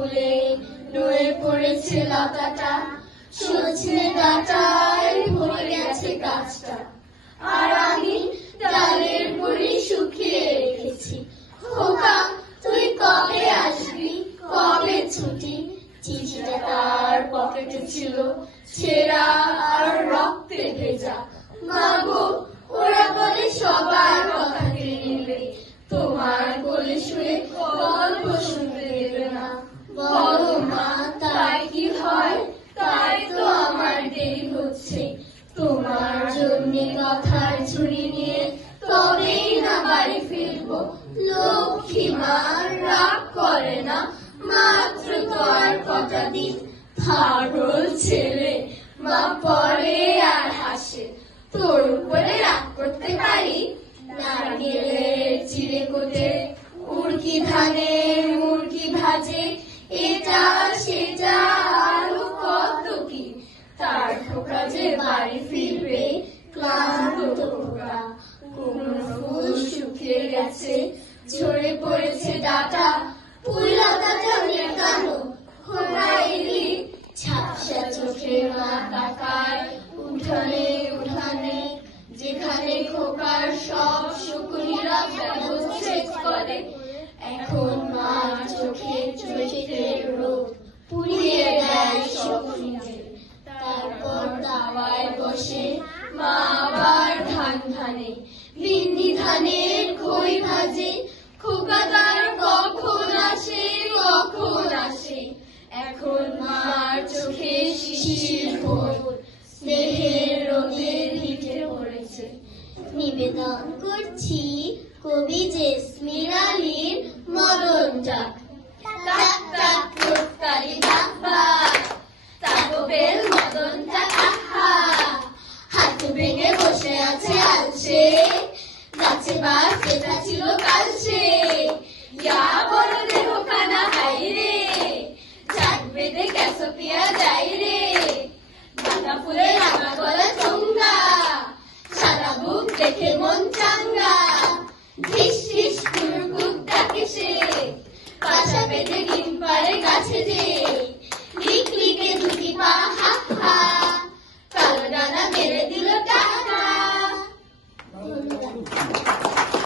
ফুলে নুয়ে পড়েছে লতাটা, সজনে ডাঁটায় ভরে গেছে গাছটা। আর আমি ডালের বড়ি শুকিয়ে রেখেছি। খোকা, তুই কবে আসবি, কবে ছুটি? চিঠিটা তার পকেটে ছিল, ছেঁড়া আর রক্তে ভেজা। মাগো, ওরা বলে সবার কথা কেড়ে নেবে, তোমার কোলে শুয়ে গল্প শুনতে দেবে না। বলো মা, তাই কি হয়? তাই তো আমার দেরি হচ্ছে। তোমার জন্য কথার ঝুড়ি নিয়ে তবেই না বাড়ি ফিরবো। লক্ষ্মী মা রাগ করে না, মাত্র তো আর কটা দিন। পাগল ছেলে, মা পরে আর হাসে। তোর উপরে রাগ করতে পারি? নারকেলের চিড়ে কোটে, উড়কি ধানে মুরগি ভাজে, এটা সেটা আরো কত কি। তার খোকা যে বাড়ি ফিরবে ক্লান্ত খোকা। কুমড়ো ফুল শুকিয়ে গেছে, ঝরে পড়েছে ডাটা। পুঁই লতাটা নেকানো, খোকা এলি। ঝাপসা চোখে মা তাকায় উঠানে উঠানে, যেখানে খোকার সব শকুনিরা ব্যবচ্ছেদ করে। এখন মার চোখে চোখের রোদ পুড়িয়ে দেয় শকুনিকে। তারপর দাওয়ায় বসে মা আবার ধান ভানে, ভিন্ডি ধানের খই ভাজে। খোকা তার কখন আসে, কখন আসে। এখন মার চোখে শিশির ভোর, স্নেহের রোদে ভিজে পড়েছে। নিবেদন করছি কবি জেসমিন আলীর মরণ ডাক। টাক টাক টোটকারি ডাকবা, তাগোবেল মদনটা আহা। হাত ভেঙে বসে আছে আলসে, গাছে বাস যেটা ছিল কালসে। ইয়া বড় দেহ খানা হাই রে, চাক বেঁধে ক্যাসোপিয়া যাই রে। বাঁকা ফুলে রাঙা গলা চঙ্গা, সারা বুক দেখে মন চাঙ্গা। ঢিস ঢিস কুরকুক ডাকে সে, কাঁচা বেঁধে ডিম পাড়ে গাছে যে।